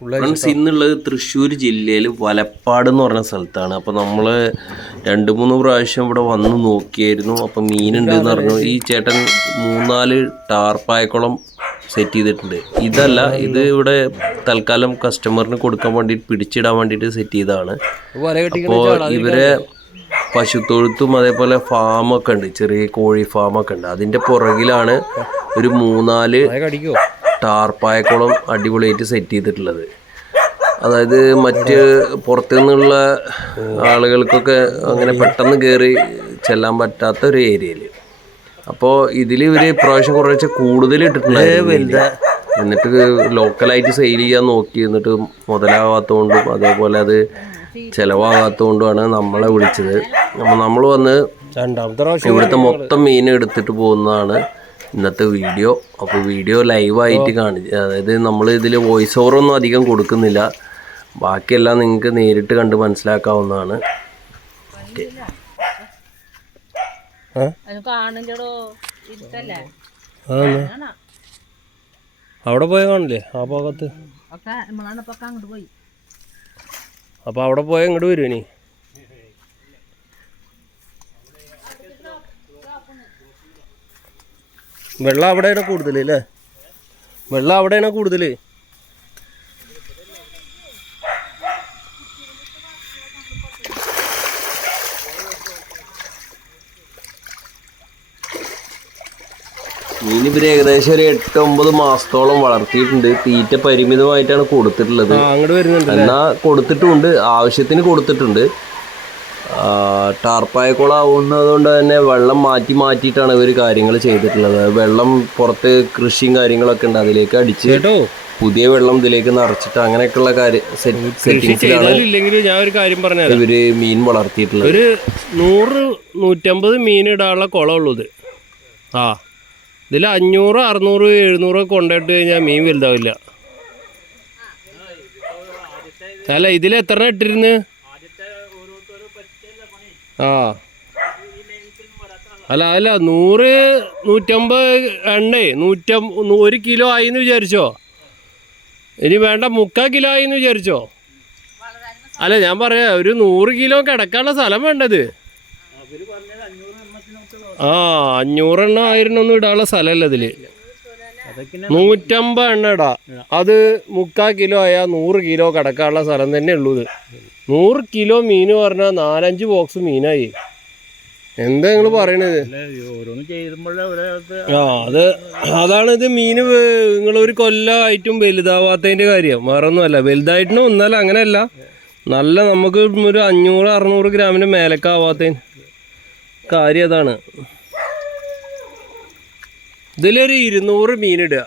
Friends ഇന്നുള്ളത് തൃശ്ശൂർ ജില്ലയിൽ വലപ്പാട് എന്ന് പറഞ്ഞ സ്ഥലത്താണ്. അപ്പോൾ നമ്മൾ രണ്ട് മൂന്ന് പ്രാവശ്യം ഇവിടെ വന്ന് നോക്കിയായിരുന്നു. അപ്പോൾ മീനുണ്ട് എന്ന് പറഞ്ഞു. ഈ ചേട്ടൻ മൂന്നാൽ ടാർപ്പായക്കുളം സെറ്റ് ചെയ്തിട്ടുണ്ട്. ഇതല്ല ഇത് ഇവിടെ തൽക്കാലം കസ്റ്റമറിന് കൊടുക്കാൻ വേണ്ടിയിട്ട് പിടിച്ചിടാൻ വേണ്ടിയിട്ട് സെറ്റ് ചെയ്തതാണ്. അപ്പോൾ ഇവരെ പശുത്തൊഴുത്തും അതേപോലെ ഫാമൊക്കെ ഉണ്ട്. ചെറിയ കോഴി ഫാമൊക്കെ ഉണ്ട്. അതിന്റെ പുറകിലാണ് ഒരു മൂന്നാൽ ടാർപ്പായക്കുളം അടിപൊളിയായിട്ട് സെറ്റ് ചെയ്തിട്ടുള്ളത്. അതായത് മറ്റ് പുറത്തു നിന്നുള്ള ആളുകൾക്കൊക്കെ അങ്ങനെ പെട്ടെന്ന് കയറി ചെല്ലാൻ പറ്റാത്ത ഒരു ഏരിയയിൽ അപ്പോൾ ഇതിൽ ഇവർ ഇപ്രാവശ്യം കുറച്ച് കൂടുതൽ ഇട്ടിട്ടുണ്ട് എന്നിട്ട് ലോക്കലായിട്ട് സെയിൽ ചെയ്യാൻ നോക്കി. എന്നിട്ട് മുതലാവാത്തതുകൊണ്ടും അതേപോലെ അത് ചിലവാകാത്തതുകൊണ്ടുമാണ് നമ്മളെ വിളിച്ചത്. അപ്പോൾ നമ്മൾ വന്ന് പ്രാവശ്യം ഇവിടുത്തെ മൊത്തം മീൻ എടുത്തിട്ട് പോകുന്നതാണ്. ഇന്നത്തെ വീഡിയോ. അപ്പോൾ വീഡിയോ ലൈവായിട്ട് കാണിച്ച് അതായത് നമ്മൾ ഇതിൽ വോയിസ് ഓവറൊന്നും അധികം കൊടുക്കുന്നില്ല. ബാക്കിയെല്ലാം നിങ്ങൾക്ക് നേരിട്ട് കണ്ട് മനസ്സിലാക്കാവുന്നതാണ്? അവിടെ പോയ കാണില്ലേ? ആ ഭാഗത്ത്. ഒക്കെ നമ്മളാണ് അങ്ങോട്ട് പോയി. അപ്പൊ അവിടെ പോയ ഇങ്ങോട്ട് വരുമോ വെള്ളം അവിടെയാണ് കൂടുതൽ അല്ലേ വെള്ളം അവിടെയാണ് കൂടുതൽ മീൻ ഇവർ ഏകദേശം ഒരു എട്ട് ഒമ്പത് മാസത്തോളം വളർത്തിയിട്ടുണ്ട്. തീറ്റ പരിമിതമായിട്ടാണ് കൊടുത്തിട്ടുള്ളത്. ആ അങ്ങോട്ട് വരുന്നുണ്ട് എന്നാ കൊടുത്തിട്ടുണ്ട്. ആവശ്യത്തിന് കൊടുത്തിട്ടുണ്ട്. ടാർപ്പായക്കുളമാവുന്നത് കൊണ്ട് തന്നെ വെള്ളം മാറ്റി മാറ്റിയിട്ടാണ് ഇവർ കാര്യങ്ങൾ ചെയ്തിട്ടുള്ളത്. വെള്ളം പുറത്ത് കൃഷിയും കാര്യങ്ങളൊക്കെ ഉണ്ട്. അതിലേക്ക് അടിച്ച് കേട്ടോ. പുതിയ വെള്ളം ഇതിലേക്ക് നിറച്ചിട്ട് അങ്ങനെയൊക്കെയുള്ള കാര്യം ഇല്ലെങ്കിലും ഞാൻ ഒരു കാര്യം പറഞ്ഞുതരാം. ഇവർ മീൻ വളർത്തിയിട്ടുള്ളത്. ഒരു നൂറ് നൂറ്റമ്പത് മീൻ ഇടാനുള്ള കുളമുള്ളത് ആ. ഇതിൽ അഞ്ഞൂറ് അറുന്നൂറ് എഴുന്നൂറ് കൊണ്ടിട്ട് കഴിഞ്ഞാൽ മീൻ വലുതാവില്ല. അല്ല ഇതിൽ എത്ര ഇട്ടിരുന്ന്? ആ. അല്ല അല്ല നൂറ് നൂറ്റമ്പത് എണ്ണേ നൂറ്റം ഒരു കിലോ ആയി എന്ന് വിചാരിച്ചോ? ഇനി വേണ്ട മുക്കാൽ കിലോ ആയി എന്ന് വിചാരിച്ചോ? അല്ല ഞാൻ പറയാ ഒരു നൂറ് കിലോ കിടക്കാനുള്ള സ്ഥലം വേണ്ടത്. ആ അഞ്ഞൂറെണ്ണം ആയിരം ഒന്നും ഇടാനുള്ള സ്ഥലമല്ല ഇതിൽ. നൂറ്റമ്പത് എണ്ണ ഇടാ. അത് മുക്കാൽ കിലോ ആയാൽ നൂറ് കിലോ കിടക്കാനുള്ള സ്ഥലം തന്നെ ഉള്ളൂ ഇത്. നൂറ് കിലോ മീൻ പറഞ്ഞാൽ നാലഞ്ച് ബോക്സ് മീനായി. എന്താ നിങ്ങൾ പറയണത്? ആ അത് അതാണ് ഇത് മീന് നിങ്ങൾ ഒരു കൊല്ലമായിട്ടും വലുതാവാത്തതിന്റെ കാര്യം. വേറൊന്നുമല്ല. വലുതായിട്ടും ഒന്നല്ല അങ്ങനെയല്ല. നല്ല നമുക്ക് ഒരു അഞ്ഞൂറ് അറുന്നൂറ് ഗ്രാമിന് മേലക്കാവാത്തതിന്. കാര്യം അതാണ്. ഇതിലൊരു ഇരുന്നൂറ് മീനിടുക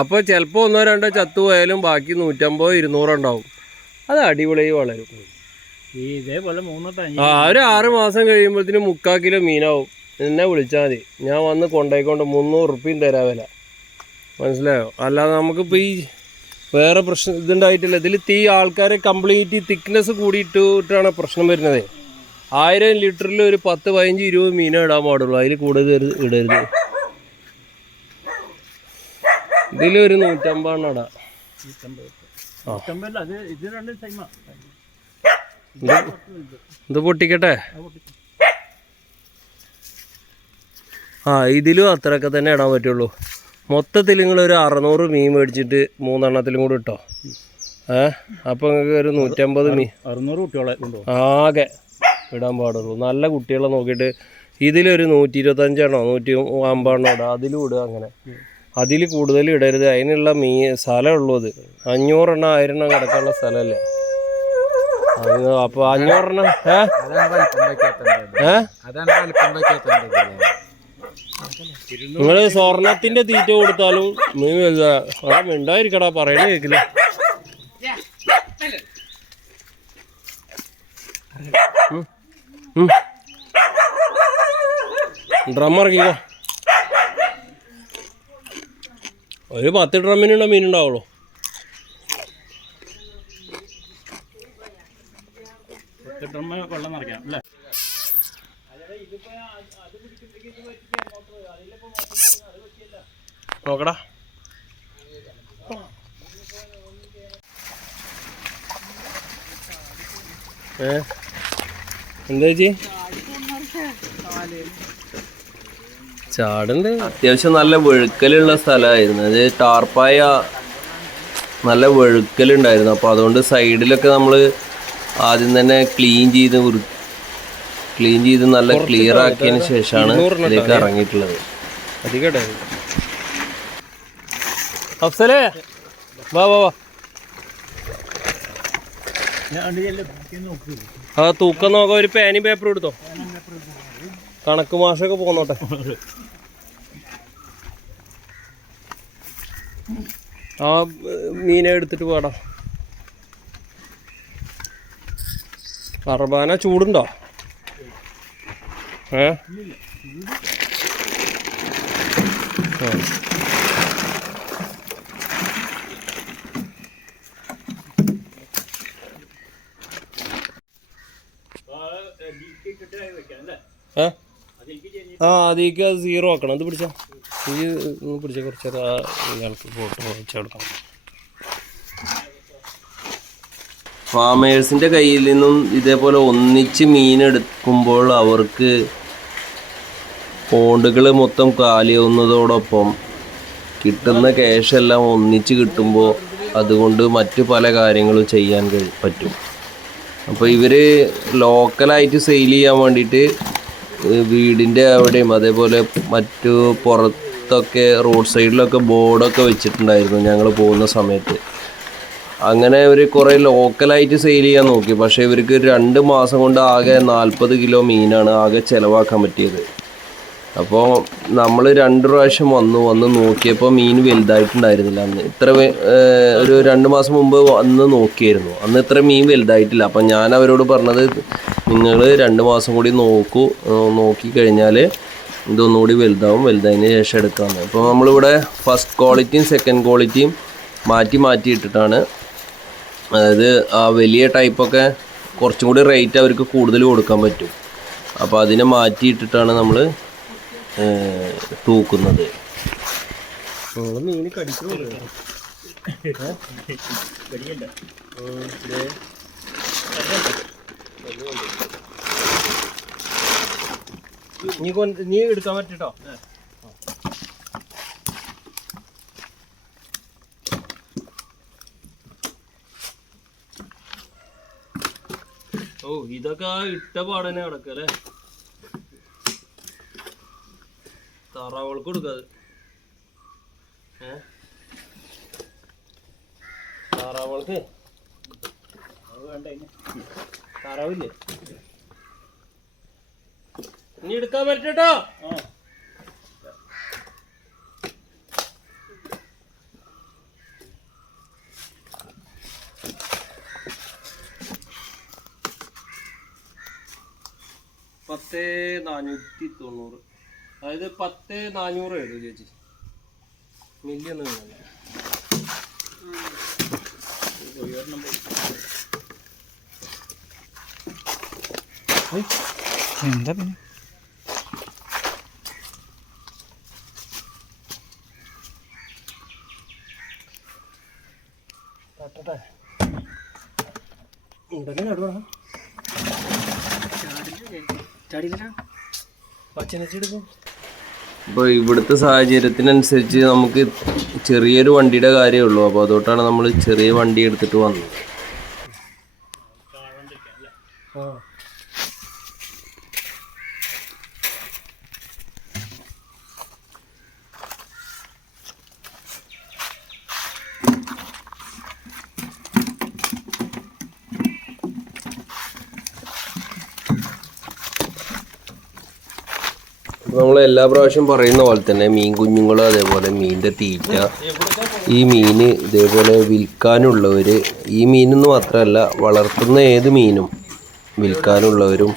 അപ്പോൾ ചിലപ്പോൾ ഒന്നോ രണ്ടോ ചത്തു പോയാലും ബാക്കി നൂറ്റമ്പതോ ഇരുന്നൂറോ ഉണ്ടാവും. അത് അടിപൊളിയായി വളരും. ഈ ഇതേപോലെ ആ ഒരു ആറ് മാസം കഴിയുമ്പോഴത്തേനും മുക്കാൽ കിലോ മീനാവും. എന്നെ വിളിച്ചാൽ മതി. ഞാൻ വന്ന് കൊണ്ടായിക്കൊണ്ട് മുന്നൂറ് റുപ്യയും തരാ വില. മനസ്സിലായോ? അല്ലാതെ നമുക്കിപ്പോൾ ഈ വേറെ പ്രശ്നം ഇതുണ്ടായിട്ടില്ല. ഇതിൽ തീ ആൾക്കാരെ കംപ്ലീറ്റ് തിക്നെസ് കൂടിയിട്ടിട്ടാണ് പ്രശ്നം വരുന്നത്. ആയിരം ലിറ്ററിൽ ഒരു പത്ത് പതിനഞ്ച് ഇരുപത് മീനേ ഇടാൻ പാടുള്ളൂ. അതിൽ കൂടുതൽ ഇടരുത്. ഇതിലൊരു നൂറ്റമ്പതെണ്ണം ഇടാം. അത് ഇത് രണ്ട് ടൈമാ ഇത് പൊട്ടിക്കട്ടെ? ആ ഇതിലും അത്രയൊക്കെ തന്നെ ഇടാൻ പറ്റുള്ളൂ. മൊത്തത്തിൽ നിങ്ങളൊരു അറുന്നൂറ് മീൻ മേടിച്ചിട്ട് മൂന്നെണ്ണത്തിലും കൂടി ഇട്ടോ. ഏ? അപ്പോൾ നിങ്ങൾക്ക് ഒരു നൂറ്റമ്പത് മീൻ അറുന്നൂറ് കുട്ടികളെ ആകെ ഇടാൻ പാടുള്ളൂ. നല്ല കുട്ടികളെ നോക്കിയിട്ട് ഇതിലൊരു നൂറ്റി ഇരുപത്തഞ്ചെണ്ണോ നൂറ്റി അമ്പതെണ്ണോ ഇടാം. അതിലും ഇടുക അങ്ങനെ. അതിൽ കൂടുതൽ ഇടരുത്. അതിനുള്ള മീ സ്ഥലം അത്. അഞ്ഞൂറെണ്ണം ആയിരം എണ്ണം കിടക്കാനുള്ള സ്ഥലമല്ല? അപ്പൊ അഞ്ഞൂറെണ്ണം ഏ? നിങ്ങൾ സ്വർണത്തിന്റെ തീറ്റ കൊടുത്താലും മീൻ വലുതാ. മിണ്ടായിരിക്കടാ പറയണ കേക്കില്ല ഡ്രം ഒരു പത്ത് ഡ്രമ്മിനുള്ള മീനുണ്ടാവുള്ളൂ. ഡ്രമ്മ് വെള്ളം അല്ലേ? നോക്കടാ. ഏ? എന്താ ചേച്ചി? ചാടുണ്ട് അത്യാവശ്യം നല്ല വെഴുക്കലുള്ള സ്ഥലമായിരുന്നു. അത് ടാർപ്പായ നല്ല വെഴുക്കലുണ്ടായിരുന്നു അപ്പോൾ അതുകൊണ്ട് സൈഡിലൊക്കെ നമ്മൾ ആദ്യം തന്നെ ക്ലീൻ ചെയ്ത് ക്ലീൻ ചെയ്ത് നല്ല ക്ലിയർ ആക്കിയതിന് ശേഷമാണ് ഇതിലേക്ക് ഇറങ്ങിയിട്ടുള്ളത്. അഫ്സലേ വാ വാ ആ തൂക്കം നോക്കാം. ഒരു പേനും പേപ്പറും എടുത്തോ? കണക്ക് മാഷൊക്കെ പോന്നോട്ടെ. ആ മീനെ എടുത്തിട്ട് പോടാ. അർബാന ചൂടുണ്ടോ? ഏ? ആ. അതിലേക്ക് സീറോ ആക്കണം. അത് പിടിച്ചോ? ഒന്ന് പിടിച്ച കുറച്ച് ഇയാൾക്ക് ഫോട്ടോ വെച്ചെടുക്കണം ഫാമേഴ്സിന്റെ കയ്യിൽ നിന്നും ഇതേപോലെ ഒന്നിച്ച് മീൻ എടുക്കുമ്പോൾ അവർക്ക് പോണ്ടുകൾ മൊത്തം കാലിയാവുന്നതോടൊപ്പം കിട്ടുന്ന ക്യാഷ് എല്ലാം ഒന്നിച്ച് കിട്ടുമ്പോൾ അതുകൊണ്ട് മറ്റു പല കാര്യങ്ങളും ചെയ്യാൻ കഴി പറ്റും. അപ്പോൾ ഇവർ ലോക്കലായിട്ട് സെയിൽ ചെയ്യാൻ വേണ്ടിയിട്ട് വീടിന്റെ അവിടെയും അതേപോലെ മറ്റു പുറത്തൊക്കെ റോഡ് സൈഡിലൊക്കെ ബോർഡൊക്കെ വെച്ചിട്ടുണ്ടായിരുന്നു ഞങ്ങൾ പോകുന്ന സമയത്ത്. അങ്ങനെ ഇവർ കുറേ ലോക്കലായിട്ട് സെയിൽ ചെയ്യാൻ നോക്കി. പക്ഷേ ഇവർക്ക് രണ്ട് മാസം കൊണ്ട് ആകെ നാൽപ്പത് കിലോ മീനാണ് ആകെ ചിലവാക്കാൻ പറ്റിയത്. അപ്പോൾ നമ്മൾ രണ്ട് പ്രാവശ്യം വന്നു. വന്ന് നോക്കിയപ്പോൾ മീൻ വലുതായിട്ടുണ്ടായിരുന്നില്ല. അന്ന് ഇത്ര ഒരു രണ്ട് മാസം മുമ്പ് വന്ന് നോക്കിയായിരുന്നു. അന്ന് ഇത്ര മീൻ വലുതായിട്ടില്ല. അപ്പം ഞാൻ അവരോട് പറഞ്ഞത് നിങ്ങൾ രണ്ട് മാസം കൂടി നോക്കൂ. നോക്കിക്കഴിഞ്ഞാൽ നോക്കി കഴിഞ്ഞാൽ ഇതൊന്നുകൂടി വലുതാവും. വലുതായതിന് ശേഷം എടുക്കാമെന്ന് അപ്പോൾ നമ്മളിവിടെ ഫസ്റ്റ് ക്വാളിറ്റിയും സെക്കൻഡ് ക്വാളിറ്റിയും മാറ്റി മാറ്റി ഇട്ടിട്ടാണ് അതായത് ആ വലിയ ടൈപ്പൊക്കെ കുറച്ചും കൂടി റേറ്റ് അവർക്ക് കൂടുതൽ കൊടുക്കാൻ പറ്റും. അപ്പോൾ അതിനെ മാറ്റിയിട്ടിട്ടാണ് നമ്മൾ തൂക്കുന്നത്. മീൻ കടിക്കുന്നുണ്ട് നീ കൊ- നീ എടുക്കാൻ പറ്റിട്ടോ? ഓ ഇതൊക്കെ ആ ഇട്ട പാടനെ കിടക്കല്ലേ താറാവുകൾക്ക് കൊടുക്കാത് ഏ? താറാവുകൾക്ക് താറാവില്ലേ? ഇനി എടുക്കാൻ പറ്റട്ടോ പത്ത് നാനൂറ്റി തൊണ്ണൂറ്. അതായത് പത്ത് നാനൂറ് വരും ചേച്ചി. മില്യൺ എന്താ പിന്നെ? അപ്പോൾ ഇവിടുത്തെ സാഹചര്യത്തിനനുസരിച്ച് നമുക്ക് ചെറിയൊരു വണ്ടിയുടെ കാര്യമേ ഉള്ളൂ. അപ്പോൾ അതുകൊണ്ടാണ് നമ്മൾ ചെറിയ വണ്ടി എടുത്തിട്ട് വന്നത് ആ നമ്മൾ എല്ലാ പ്രാവശ്യം പറയുന്ന പോലെ തന്നെ മീൻ കുഞ്ഞുങ്ങളും അതേപോലെ മീനിന്റെ തീറ്റ ഈ മീൻ ഇതേപോലെ വിൽക്കാനുള്ളവർ ഈ മീനെന്ന് മാത്രമല്ല വളർത്തുന്ന ഏത് മീനും വിൽക്കാനുള്ളവരും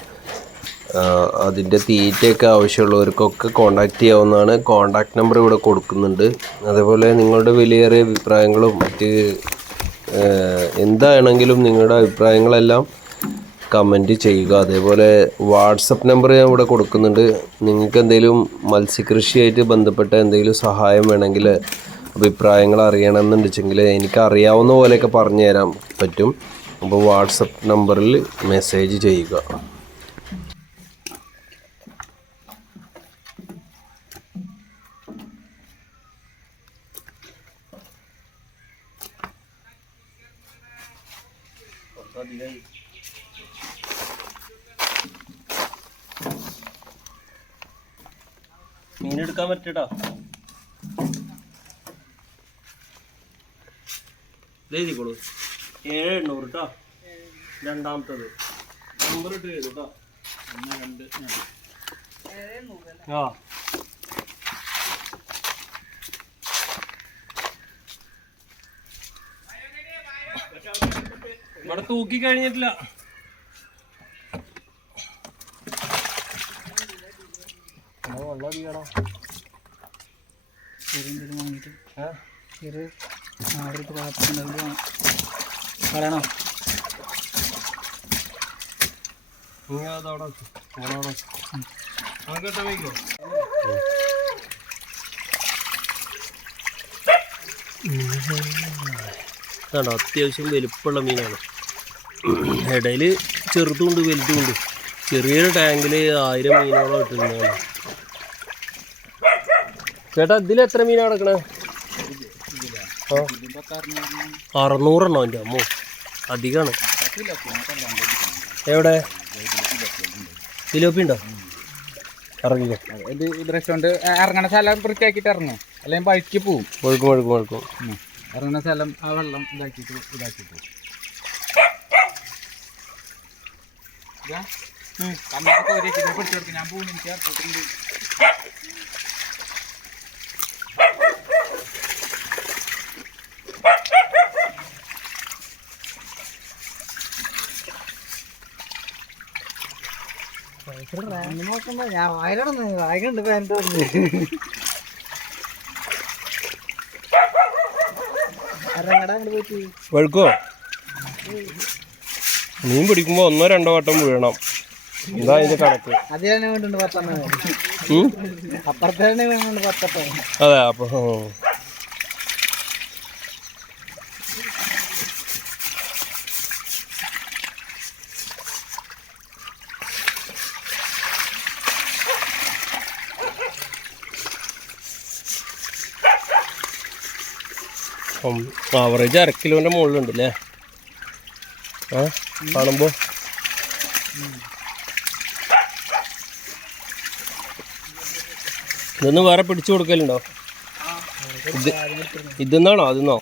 അതിന്റെ തീറ്റയൊക്കെ ആവശ്യമുള്ളവർക്കൊക്കെ കോണ്ടാക്ട് ചെയ്യാവുന്നതാണ്. കോണ്ടാക്ട് നമ്പർ ഇവിടെ കൊടുക്കുന്നുണ്ട്. അതേപോലെ നിങ്ങളുടെ വിലയേറിയ അഭിപ്രായങ്ങളും മറ്റ് എന്താണെങ്കിലും നിങ്ങളുടെ അഭിപ്രായങ്ങളെല്ലാം കമന്റ് ചെയ്യുക. അതേപോലെ വാട്സപ്പ് നമ്പർ ഞാൻ ഇവിടെ കൊടുക്കുന്നുണ്ട്. നിങ്ങൾക്ക് എന്തെങ്കിലും മത്സ്യകൃഷിയായിട്ട് ബന്ധപ്പെട്ട എന്തെങ്കിലും സഹായം വേണമെങ്കിൽ അഭിപ്രായങ്ങൾ അറിയണമെന്നുണ്ടെങ്കിൽ എനിക്ക് അറിയാവുന്ന പോലെയൊക്കെ പറഞ്ഞു തരാൻ പറ്റും. അപ്പോൾ വാട്സപ്പ് നമ്പറിൽ മെസ്സേജ് ചെയ്യുക. മീനെടുക്കാൻ പറ്റട്ടോ എഴുതിക്കോളൂ ഏഴ് എണ്ണൂറ് കേട്ടോ രണ്ടാമത്തത്. നമ്പർ ഇട്ട് എഴുതും കേട്ടോ ഒന്ന് രണ്ട് ആ. ഇവിടെ തൂക്കി കഴിഞ്ഞിട്ടില്ല. വെള്ളം അടിക്കണം വാങ്ങിയിട്ട് പാത്രത്തിന്റെ കളയണോ? അത്യാവശ്യം വലുപ്പമുള്ള മീനാണ്. ഇടയിൽ ചെറുതുണ്ട് വലുതുമുണ്ട് ചെറിയൊരു ടാങ്കിൽ ആയിരം മീനോളം ഇട്ടിരുന്നു ചേട്ടാ ഇതിൽ എത്ര മീനാണ് കിടക്കണേ? അറുന്നൂറെണ്ണോ എന്റെ അമ്മോ. അധികമാണ് എവിടെ? ഫിലോപ്പി ഉണ്ടോ ഇറങ്ങിക്കോ. ഇത് ബ്രഷ് ഇറങ്ങണ സ്ഥലം വൃത്തിയാക്കിയിട്ട് ഇറങ്ങും. അല്ലെങ്കിൽ വഴിക്ക് പോവും. ഒഴുക്കും ഒഴുക്കും ഒഴുക്കും ഇറങ്ങുന്ന സ്ഥലം ആ വെള്ളം ഇതാക്കിയിട്ട് ഇതാക്കിയിട്ട് കൊടുക്കും ഞാൻ പോകുന്നു എനിക്ക് ഞാൻ വഴുക്കോ മീൻ പിടിക്കുമ്പോ ഒന്നോ രണ്ടോ വട്ടം വീഴണം. ഇതാ അതിന്റെ കണക്ക്. അതെ അപ്പൊ ആവറേജ് അര കിലോന്റെ മുകളിലുണ്ട് അല്ലേ ആ കാണുമ്പോൾ ഇതൊന്ന് വേറെ പിടിച്ചു കൊടുക്കലുണ്ടോ? ഇത് ഇതെന്നാണോ? അതെന്നോ?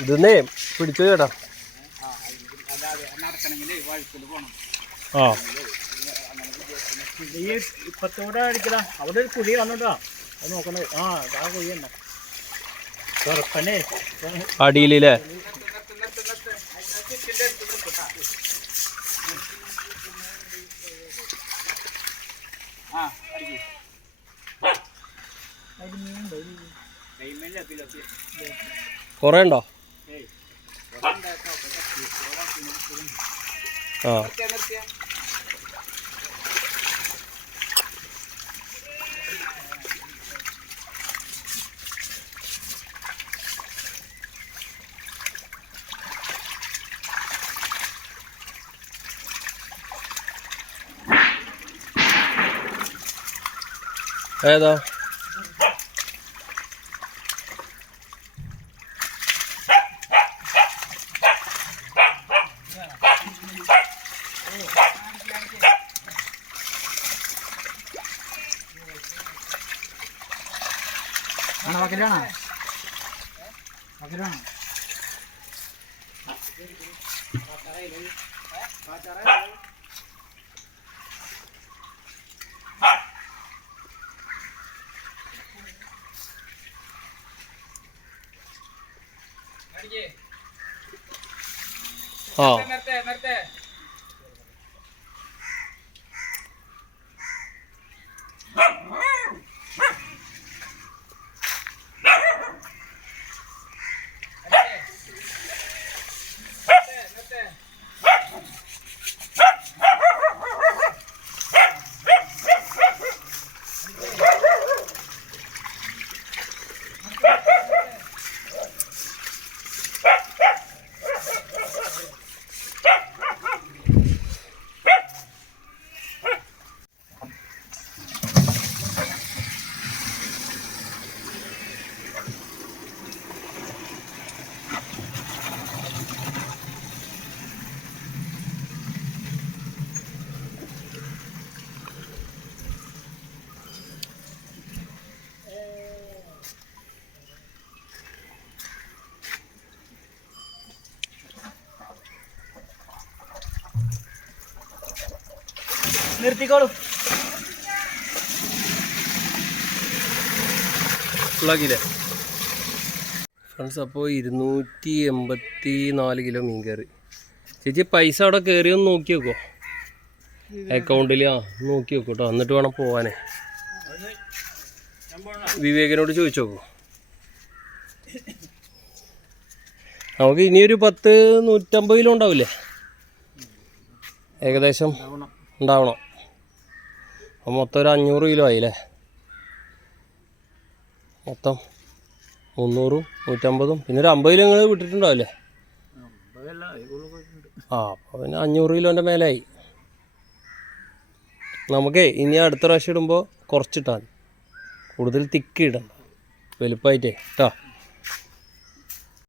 ഇതെന്നേ പിടിച്ചു ചേട്ടാ. ആ. ഈ ഇപ്പത്തൂടെ അവിടെ ഒരു കുഴി വന്നിട്ടാ. അത് നോക്കണേ. ആ ആ കുഴി തന്നെ. തുറക്കണേ. അടിയിലല്ലേ? കുറേ ഉണ്ടോ? ആ ഏതാ ആ നിർത്തിക്കോളൂ. ഫ്രണ്ട്സ് അപ്പോൾ ഇരുന്നൂറ്റി എൺപത്തി നാല് കിലോ മീൻ കറി ചേച്ചി പൈസ അവിടെ കയറി ഒന്ന് നോക്കി വെക്കോ. അക്കൗണ്ടിൽ ആ നോക്കി വെക്കോ കേട്ടോ എന്നിട്ട് വേണം പോവാനേ. വിവേകനോട് ചോദിച്ചു നോക്കൂ. നമുക്ക് ഇനിയൊരു പത്ത് നൂറ്റമ്പത് കിലോ ഉണ്ടാവില്ലേ? ഏകദേശം ഉണ്ടാവണം. അപ്പോൾ മൊത്തം ഒരു അഞ്ഞൂറ് കിലോ ആയില്ലേ മൊത്തം മുന്നൂറും നൂറ്റമ്പതും. പിന്നെ ഒരു അമ്പത് കിലോ നിങ്ങൾ വിട്ടിട്ടുണ്ടാവില്ലേ? ആ അപ്പോൾ പിന്നെ അഞ്ഞൂറ് കിലോന്റെ മേലായി നമുക്കേ ഇനി അടുത്ത പ്രാവശ്യം ഇടുമ്പോൾ കുറച്ചിട്ടാൽ കൂടുതൽ തിക്ക് വലുപ്പമായിട്ടേ കേട്ടോ